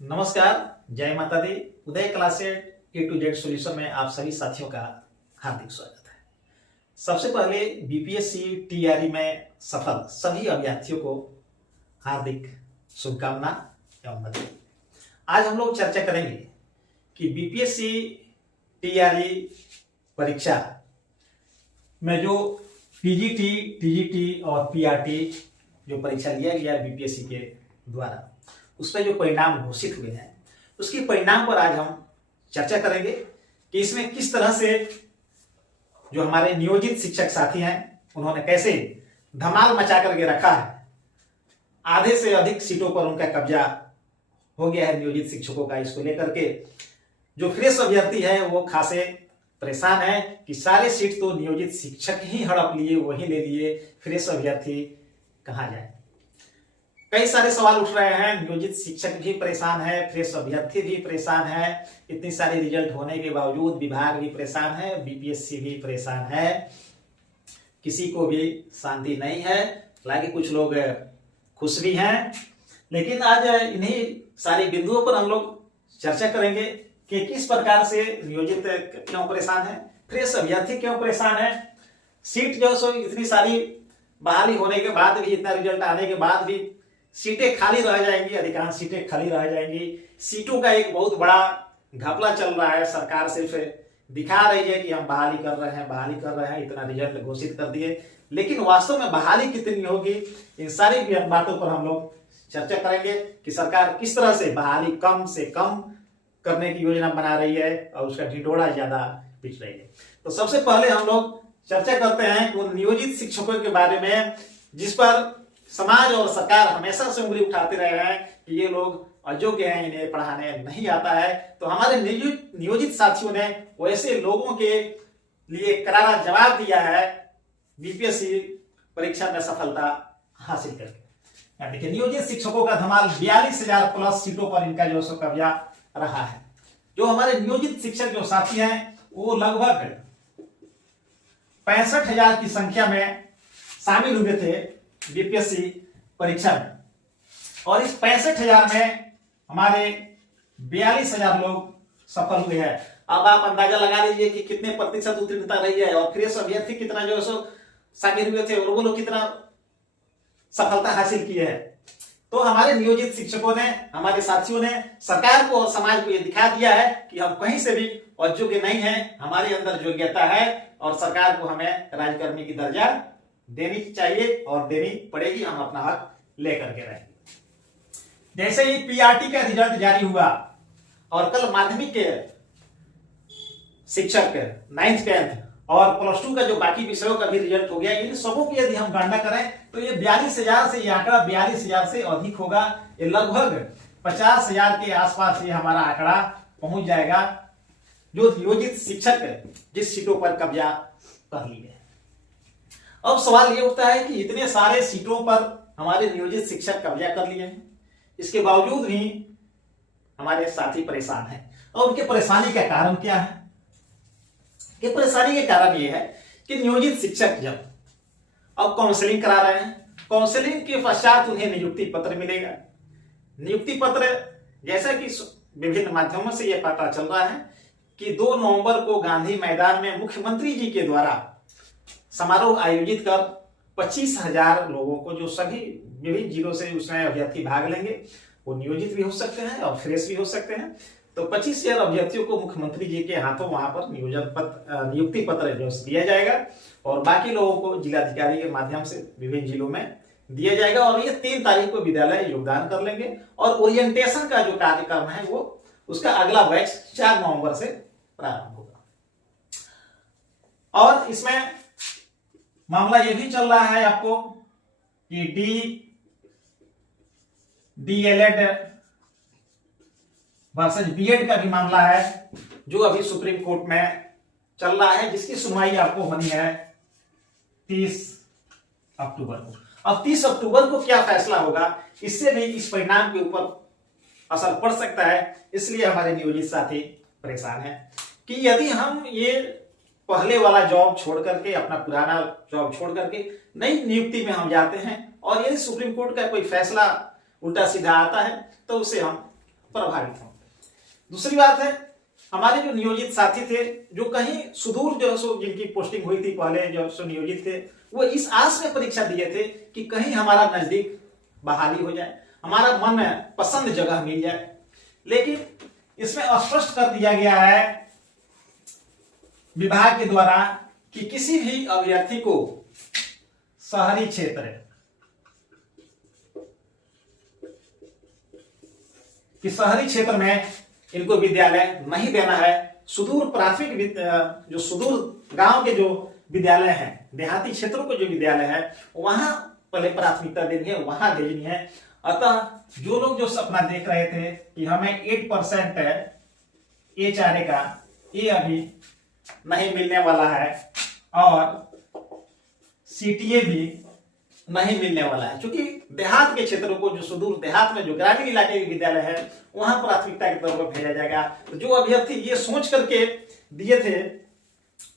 नमस्कार, जय माता दी। उदय क्लासेट ए टू जेड सॉल्यूशन में आप सभी साथियों का हार्दिक स्वागत है। सबसे पहले बीपीएससी टीआरई में सफल सभी अभ्यर्थियों को हार्दिक शुभकामना एवं बधाई। आज हम लोग चर्चा करेंगे कि बीपीएससी टीआरई परीक्षा में जो पीजीटी, टीजीटी और पीआरटी जो परीक्षा लिया गया बीपीएससी के द्वारा, उसमें जो परिणाम घोषित हुए हैं उसके परिणाम पर आज हम चर्चा करेंगे कि इसमें किस तरह से जो हमारे नियोजित शिक्षक साथी हैं उन्होंने कैसे धमाल मचा करके रखा है। आधे से अधिक सीटों पर उनका कब्जा हो गया है नियोजित शिक्षकों का। इसको लेकर के जो फ्रेश अभ्यर्थी है वो खासे परेशान है कि सारे सीट तो नियोजित शिक्षक ही हड़प लिए, वही ले लिए, फ्रेश अभ्यर्थी कहाँ जाए। कई सारे सवाल उठ रहे हैं, नियोजित शिक्षक भी परेशान है, फ्रेश अभ्यर्थी भी परेशान है, इतनी सारी रिजल्ट होने के बावजूद विभाग भी परेशान है, बीपीएससी भी परेशान है, किसी को भी शांति नहीं है। हालांकि कुछ लोग खुश भी हैं, लेकिन आज इन्हीं सारे बिंदुओं पर हम लोग चर्चा करेंगे कि किस प्रकार से नियोजित क्यों परेशान है, फ्रेश अभ्यर्थी क्यों परेशान है। सीट जो सो इतनी सारी बहाली होने के बाद भी, इतना रिजल्ट आने के बाद भी सीटें खाली रह जाएंगी, अधिकांश सीटें खाली रह जाएंगी। सीटों का एक बहुत बड़ा घपला चल रहा है। सरकार सिर्फ दिखा रही है कि हम बहाली कर रहे हैं, बहाली कर रहे हैं, इतना रिजल्ट घोषित कर दिए, लेकिन वास्तव में बहाली कितनी होगी, इन सारी बातों पर हम लोग चर्चा करेंगे कि सरकार किस तरह से बहाली कम से कम करने की योजना बना रही है और उसका ढिंढोरा ज्यादा पिट रही है। तो सबसे पहले हम लोग चर्चा करते हैं उन नियोजित शिक्षकों के बारे में जिस पर समाज और सरकार हमेशा से उंगली उठाते रहे हैं कि ये लोग अयोग्य हैं, इन्हें पढ़ाने नहीं आता है। तो हमारे नियोजित साथियों ने वैसे लोगों के लिए करारा जवाब दिया है बीपीएससी परीक्षा में सफलता हासिल करके। देखिए, नियोजित शिक्षकों का धमाल 42,000 प्लस सीटों पर इनका जो सो कब्जा रहा है। जो हमारे नियोजित शिक्षक जो साथी हैं वो लगभग 65,000 की संख्या में शामिल हुए थे बीपीएससी परीक्षा में, और इस 65,000 में हमारे 42,000 लोग सफल हुए हैं। अब आप अंदाजा लगा लीजिए कि कितने प्रतिशत उत्तीर्णता रही है और फ्रेश अभ्यर्थी कितना जो सो शामिल हुए थे और वो लोग कितना सफलता हासिल की है। तो हमारे नियोजित शिक्षकों ने, हमारे साथियों ने सरकार को और समाज को यह दिखा दिया है कि हम कहीं से भी अयोग्य नहीं है, हमारे अंदर योग्यता है और सरकार को हमें राज्यकर्मी की दर्जा देनी चाहिए और देनी पड़ेगी। हम अपना हक लेकर के रहेंगे। जैसे ही पीआरटी का रिजल्ट जारी हुआ और कल माध्यमिक के शिक्षक 9th 10th और प्लस 2 का जो बाकी विषयों का भी रिजल्ट हो गया, इन सबों की यदि हम गणना करें तो ये 42,000 से, ये आंकड़ा 42,000 से अधिक होगा। ये लगभग 50,000 के आसपास ये हमारा आंकड़ा पहुंच जाएगा जो नियोजित शिक्षक जिस सीटों पर कब्जा कर लिए। अब सवाल ये उठता है कि इतने सारे सीटों पर हमारे नियोजित शिक्षक कब्जा कर लिए हैं, इसके बावजूद भी हमारे साथी परेशान हैं। और उनके परेशानी का कारण क्या है? कि परेशानी के कारण ये है कि नियोजित शिक्षक जब अब काउंसलिंग करा रहे हैं, काउंसलिंग के पश्चात उन्हें नियुक्ति पत्र मिलेगा। नियुक्ति पत्र जैसा कि विभिन्न माध्यमों से यह पता चल रहा है कि 2 नवंबर को गांधी मैदान में मुख्यमंत्री जी के द्वारा समारोह आयोजित कर 25,000 लोगों को, जो सभी विभिन्न जिलों से उसमें अभ्यर्थी भाग लेंगे, वो नियोजित भी हो सकते हैं और फ्रेश भी हो सकते हैं। तो 25,000 अभ्यर्थियों को मुख्यमंत्री जी के हाथों वहां पर नियुक्ति पत्र जो दिया जाएगा और बाकी लोगों को जिलाधिकारी के माध्यम से विभिन्न जिलों में दिया जाएगा। और ये 3 तारीख को विद्यालय योगदान कर लेंगे और ओरिएंटेशन का जो कार्यक्रम है वो उसका अगला बैच 4 नवंबर से प्रारंभ होगा। और इसमें मामला यह भी चल रहा है आपको कि डीएलएड वर्सेस बीएड का भी मामला है जो अभी सुप्रीम कोर्ट में चल रहा है, जिसकी सुनवाई आपको होनी है 30 अक्टूबर को। अब 30 अक्टूबर को क्या फैसला होगा, इससे भी इस परिणाम के ऊपर असर पड़ सकता है। इसलिए हमारे नियोजित साथी परेशान हैं कि यदि हम ये पहले वाला जॉब छोड़ करके, अपना पुराना जॉब छोड़ करके नई नियुक्ति में हम जाते हैं और यदि सुप्रीम कोर्ट का कोई फैसला उल्टा सीधा आता है तो उसे हम प्रभावित होंगे। दूसरी बात है, हमारे जो नियोजित साथी थे, जो कहीं सुदूर जो सो जिनकी पोस्टिंग हुई थी पहले, जो सो नियोजित थे, वो इस आस में परीक्षा दिए थे कि कहीं हमारा नजदीक बहाली हो जाए, हमारा मन पसंद जगह मिल जाए। लेकिन इसमें स्पष्ट कर दिया गया है विभाग के द्वारा कि किसी भी अभ्यर्थी को शहरी क्षेत्र में इनको विद्यालय नहीं देना है। सुदूर प्राथमिक जो सुदूर गांव के जो विद्यालय हैं, देहाती क्षेत्रों के जो विद्यालय है, वहां पहले प्राथमिकता देनी है, वहां भेजनी है। अतः जो लोग जो सपना देख रहे थे कि हमें 8% HRA का, ये अभी नहीं मिलने वाला है और CTA भी नहीं मिलने वाला है, क्योंकि देहात के क्षेत्रों को, जो सुदूर देहात में जो ग्रामीण इलाके के विद्यालय है, वहां प्राथमिकता के तौर पर भेजा जाएगा। तो जो अभ्यर्थी ये सोच करके दिए थे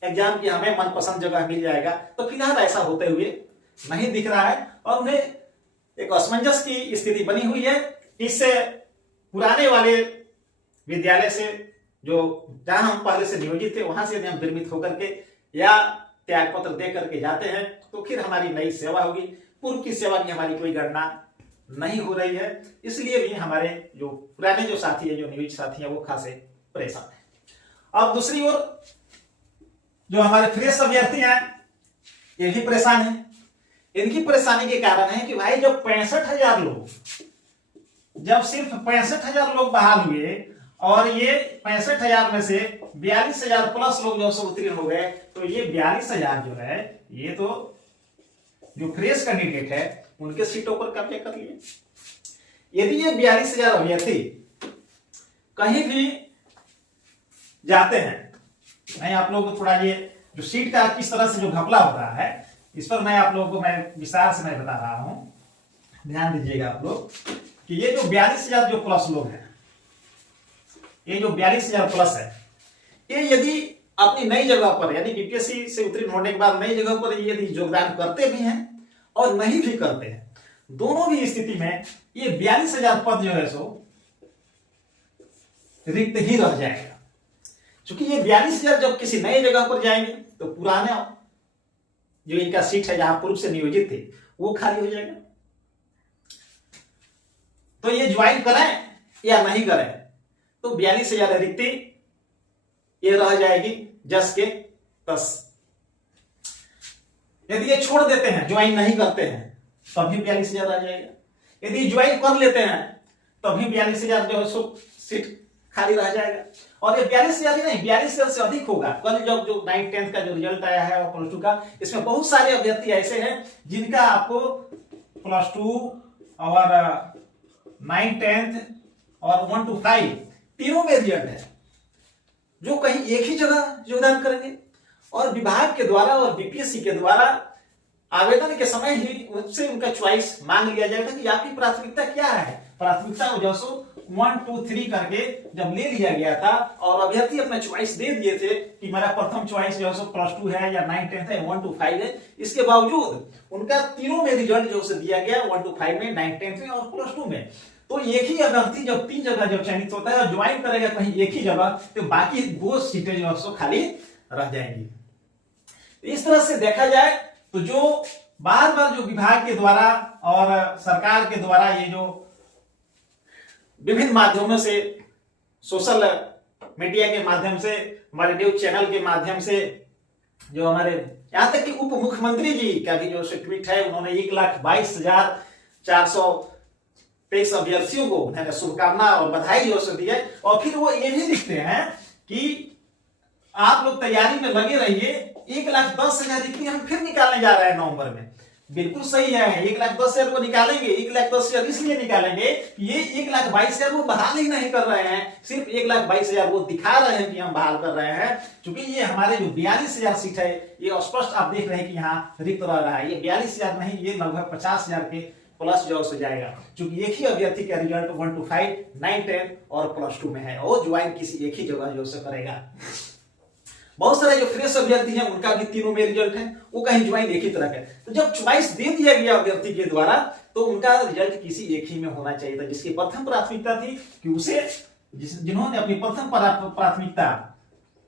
एग्जाम की हमें मनपसंद जगह मिल जाएगा, तो फिलहाल ऐसा होते हुए नहीं दिख रहा है और उन्हें एक असमंजस की स्थिति बनी हुई है। इससे पुराने वाले विद्यालय से, जो जहां हम पहले से नियोजित थे, वहां से यदि हम विरमित होकर के या त्याग पत्र दे करके जाते हैं, तो फिर हमारी नई सेवा होगी। पूर्व की सेवा की हमारी कोई गणना नहीं हो रही है, इसलिए भी हमारे जो पुराने जो साथी है, जो नियोजित साथी है, वो खासे परेशान है। अब दूसरी ओर जो हमारे फ्रेश अभ्यर्थी हैं, ये भी परेशान है। इनकी परेशानी के कारण है कि भाई जब 65,000 लोग, जब सिर्फ 65,000 लोग बहाल हुए और ये 65,000 में से 42,000 प्लस लोग जो उत्तीर्ण हो गए, तो ये 42,000 जो है, ये तो जो फ्रेश कैंडिडेट है उनके सीटों पर कब्जा कर लिए। यदि ये 42,000 अभ्यर्थी कहीं भी जाते हैं, मैं आप लोगों को थोड़ा ये जो सीट का किस तरह से जो घपला हो रहा है, इस पर मैं आप लोगों को विस्तार से मैं बता रहा हूं। ध्यान दीजिएगा आप लोग कि ये जो 42,000 जो प्लस लोग हैं, ये जो 42,000 प्लस है, ये यदि अपनी नई जगह पर, यानी बीपीएससी से उत्तीर्ण होने के बाद नई जगह पर यदि योगदान करते भी हैं और नहीं भी करते हैं, दोनों भी स्थिति में ये 42,000 पद जो है सो रिक्त ही रह जाएगा। क्योंकि ये 42,000 जब किसी नई जगह पर जाएंगे, तो पुराने जो इनका सीट है जहां पूर्व से नियोजित थे, वो खाली हो जाएगा। तो ये ज्वाइन करें या नहीं करें, तो 42,000 रिक्ति ये रह जाएगी 10 के 10। यदि ये छोड़ देते हैं, ज्वाइन नहीं करते हैं, तभी 42,000 आ जाएगा। यदि ज्वाइन कर लेते हैं, तभी 42,000 जो है सो सीट खाली रह जाएगा। और ये 42,000 ही नहीं, 42,000 से अधिक होगा। कल जब जो 9th 10th का जो रिजल्ट आया है और +2 का, इसमें बहुत सारे अभ्यर्थी ऐसे हैं जिनका आपको +2 और 9th 10th और 1 to 5 तीनों में रिजल्ट है, जो कहीं एक ही जगह योगदान करेंगे। और विभाग के द्वारा और बीपीएससी के द्वारा आवेदन के समय ही उससे उनका चॉइस मांग लिया जाएगा कि आपकी प्राथमिकता क्या है। प्राथमिकता जो 1 2 3 करके जब ले लिया गया था और अभ्यर्थी अपना चॉइस दे दिए थे कि मेरा प्रथम चॉइस जो है +2 है या 9th 10th है, 1 to 5 है, इसके बावजूद उनका तीनों में रिजल्ट जो दिया गया 1 to 5 में, 9th 10th में और +2 में। तो एक ही अभ्यर्थी जब 3 जगह जब चयनित होता है और ज्वाइन करेगा कहीं एक ही जगह, तो बाकी 2 सीटें जो है खाली रह जाएंगी। इस तरह से देखा जाए तो जो बार बार जो विभाग के द्वारा और सरकार के द्वारा ये जो विभिन्न माध्यमों से, सोशल मीडिया के माध्यम से, हमारे न्यूज चैनल के माध्यम से, जो हमारे यहां तक कि उप मुख्यमंत्री जी का भी जो ट्वीट है, उन्होंने 1,22,423 अभ्यर्थियों को उन्होंने शुभकामना और बधाई जो दी है। और फिर वो ये भी लिखते हैं कि आप लोग तैयारी में लगे रहिए, 1,10,000 डिग्री हम फिर निकालने जा रहे हैं नवंबर में। बिल्कुल सही है, 1,10,000 को निकालेंगे। 1,10,000 इसलिए निकालेंगे, ये 1,22,000 वो बहाल ही नहीं कर रहे हैं, सिर्फ 1,22,000 वो दिखा रहे हैं कि हम बहाल कर रहे हैं। क्योंकि ये हमारे जो 42,000 सीट है, ये स्पष्ट आप देख रहे हैं कि यहाँ रिक्त रह रहा है। ये 42,000 नहीं, ये लगभग 50,000 के प्लस जो हो जाएगा, क्योंकि एक ही अभ्यर्थी का रिजल्ट 1 to 5, 9th 10th और +2 में है, और ज्वाइन किसी एक ही जगह जो से करेगा। बहुत सारे जो फ्रेश अभ्यर्थी हैं उनका भी तीनों में रिजल्ट है, वो कहीं ज्वाइन एक ही तरह का। तो जब चॉइस दे दिया गया अभ्यर्थी के द्वारा तो उनका रिजल्ट किसी एक ही में होना चाहिए था, जिसकी प्रथम प्राथमिकता थी कि उसे जिन्होंने अपनी प्रथम प्राथमिकता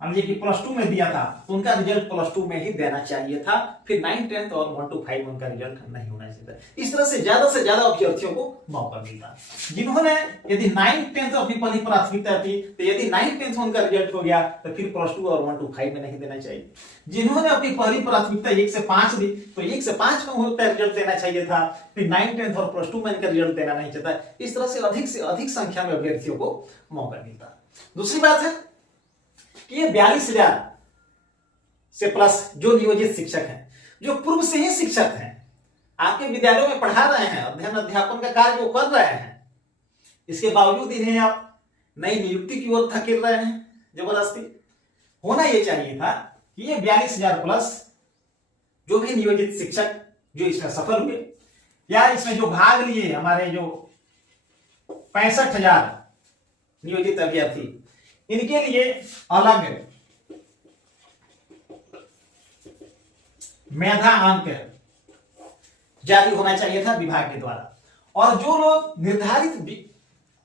मान लीजिए कि +2 में दिया था तो उनका रिजल्ट +2 में ही देना चाहिए था, फिर 9, 10 और 1 to 5 उनका रिजल्ट नहीं होना चाहिए था। इस तरह से ज्यादा अभ्यर्थियों को मौका मिलता। जिन्होंने यदि 9, 10 अपनी पहली प्राथमिकता थी तो यदि 9, 10 उनका रिजल्ट हो गया तो फिर +2 और 1 to 5 में नहीं देना चाहिए। जिन्होंने अपनी पहली प्राथमिकता 1 से 5 दी तो 1 से 5 में उनका रिजल्ट देना चाहिए था, फिर 9, 10 और +2 में इनका रिजल्ट देना नहीं चाहिए था। इस तरह से अधिक संख्या में अभ्यर्थियों को मौका मिलता। दूसरी बात है कि ये 42,000 से प्लस जो नियोजित शिक्षक हैं, जो पूर्व से ही शिक्षक हैं, आपके विद्यालयों में पढ़ा रहे हैं, अध्ययन अध्यापन का कार्य वो कर रहे हैं, इसके बावजूद इन्हें आप नई नियुक्ति की ओर धकेल रहे हैं जबरदस्ती। होना यह चाहिए था कि ये 42,000 प्लस जो भी नियोजित शिक्षक जो इसमें सफल हुए या इसमें जो भाग लिए, हमारे जो 65,000 नियोजित अभ्यर्थी, इनके लिए अलग मेधा अंक जारी होना चाहिए था विभाग के द्वारा। और जो लोग निर्धारित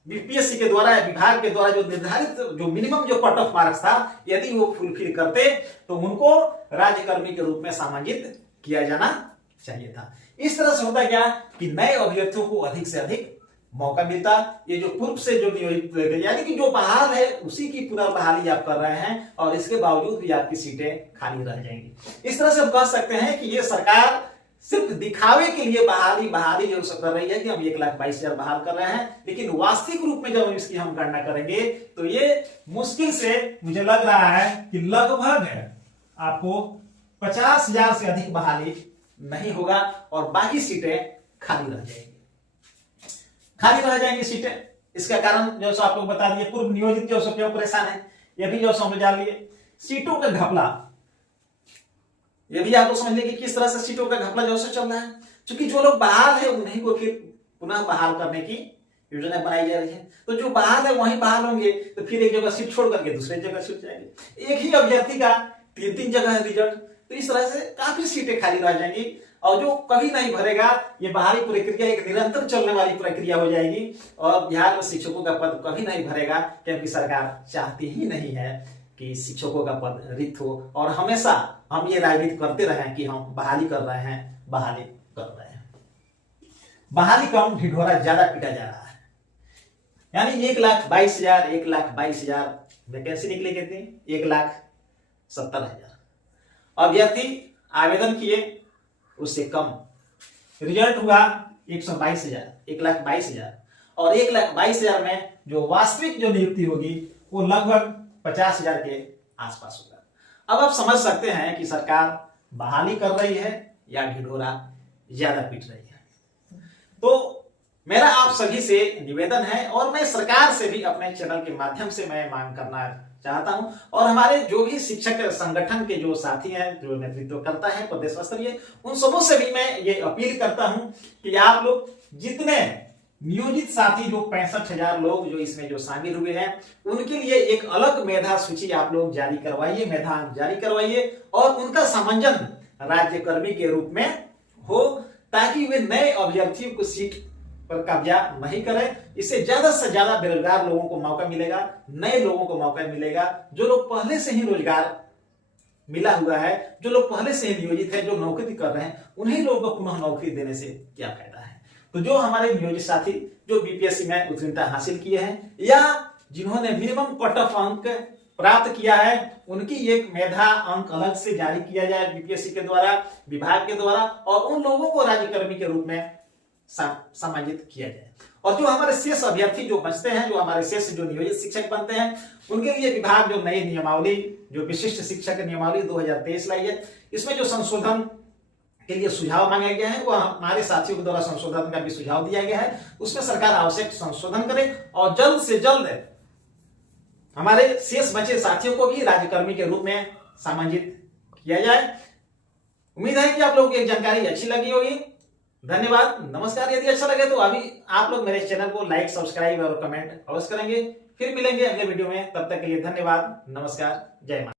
बीपीएससी के द्वारा, विभाग के द्वारा जो निर्धारित जो मिनिमम जो कट ऑफ मार्क्स था, यदि वो फुलफिल करते तो उनको राज्यकर्मी के रूप में समांजित किया जाना चाहिए था। इस तरह से होता क्या कि नए अभ्यर्थियों को अधिक से अधिक मौका मिलता। ये जो पूर्व से जो नियोजित, यानी कि जो बहाल है उसी की पूरा बहाली आप कर रहे हैं और इसके बावजूद भी आपकी सीटें खाली रह जाएंगी। इस तरह से हम कह सकते हैं कि ये सरकार सिर्फ दिखावे के लिए बहाली जो कर रही है कि हम 1,22,000 बहाल कर रहे हैं, लेकिन वास्तविक रूप में जब इसकी हम गणना करेंगे तो ये मुश्किल से मुझे लग रहा है कि लगभग आपको 50,000 से अधिक बहाली नहीं होगा और बाकी सीटें खाली रह जाएंगी सीटें। इसका कारण जो सो आप लोग बता दिए, पूर्व नियोजित जो सो क्यों परेशान है, ये भी जो समझ जान लिए। सीटों का घपला, ये भी आप लोग समझ लेंगे किस तरह से सीटों का घपला जो सो चल रहा है। क्योंकि जो लोग बहाल है उन्हीं को फिर पुनः बहाल करने की योजना बनाई जा रही है। तो जो बहाल है वहीं बहाल होंगे तो फिर एक जगह सीट छोड़ करके दूसरे जगह सीट जाएंगे। एक ही अभ्यर्थी का 3 जगह है रिजल्ट, तो इस तरह से काफी सीटें खाली रह जाएंगी और जो कभी नहीं भरेगा, ये बहाली प्रक्रिया एक निरंतर चलने वाली प्रक्रिया हो जाएगी और बिहार में शिक्षकों का पद कभी नहीं भरेगा, क्योंकि सरकार चाहती ही नहीं है कि शिक्षकों का पद रिक्त हो। और हमेशा हम ये राजनीति करते रहे कि हम बहाली कर रहे हैं, बहाली कम, ढिढोरा ज्यादा पीटा जा रहा है। यानी 1,22,000 वैकेंसी निकली कितनी, 1,70,000 अभ्यर्थी आवेदन किए, उससे कम रिजल्ट हुआ 1,22,000 और 1,22,000 में जो वास्तविक जो नियुक्ति होगी वो लगभग 50,000 के आसपास होगा। अब आप समझ सकते हैं कि सरकार बहाली कर रही है या ढिढोरा ज्यादा पीट रही है। तो मेरा आप सभी से निवेदन है और मैं सरकार से भी अपने चैनल के माध्यम से मैं मांग करना चाहता हूं और हमारे जो भी शिक्षक संगठन के जो साथी हैं, जो नेतृत्व करता है प्रदेश स्तरीय, उन सबों से भी मैं ये अपील करता हूं कि आप लोग जितने नियोजित साथी जो 65,000 लोग जो इसमें जो शामिल हुए हैं, उनके लिए एक अलग मेधा सूची आप लोग जारी करवाइए, मेधांक जारी करवाइए और उनका समंजन राज्यकर्मी के रूप में हो, ताकि वे नए अभ्यर्थियों को सीट पर कब्जा नहीं करें। इससे ज्यादा से ज्यादा बेरोजगार लोगों को मौका मिलेगा, नए लोगों को मौका मिलेगा। जो लोग पहले से ही रोजगार मिला हुआ है, जो लोग पहले से ही नियोजित है, जो नौकरी कर रहे हैं, उन्हीं लोगों को पुनः नौकरी देने से क्या फायदा है। तो जो हमारे नियोजित साथी जो बीपीएससी में उत्तीर्णता हासिल किए हैं या जिन्होंने मिनिमम कट ऑफ अंक प्राप्त किया है, उनकी एक मेधा अंक अलग से जारी किया जाए बीपीएससी के द्वारा, विभाग के द्वारा, और उन लोगों को राज्यकर्मी के रूप में समायोजित किया जाए। और जो हमारे शेष अभ्यर्थी जो बचते हैं, जो हमारे शेष जो नियोजित शिक्षक बनते हैं, उनके लिए विभाग जो नई नियमावली, जो विशिष्ट शिक्षक नियमावली 2023 लाई है, इसमें जो संशोधन के लिए सुझाव मांगे गए हैं, वो हमारे साथियों के द्वारा संशोधन का भी सुझाव दिया गया है। उसमें सरकार आवश्यक संशोधन करे और जल्द से जल्द हमारे शेष बचे साथियों को भी राज्यकर्मी के रूप में समायोजित किया जाए। उम्मीद है कि आप लोगों को एक जानकारी अच्छी लगी होगी। धन्यवाद, नमस्कार। यदि अच्छा लगे तो अभी आप लोग मेरे चैनल को लाइक, सब्सक्राइब और कमेंट अवश्य करेंगे। फिर मिलेंगे अगले वीडियो में, तब तक के लिए धन्यवाद, नमस्कार, जय माता।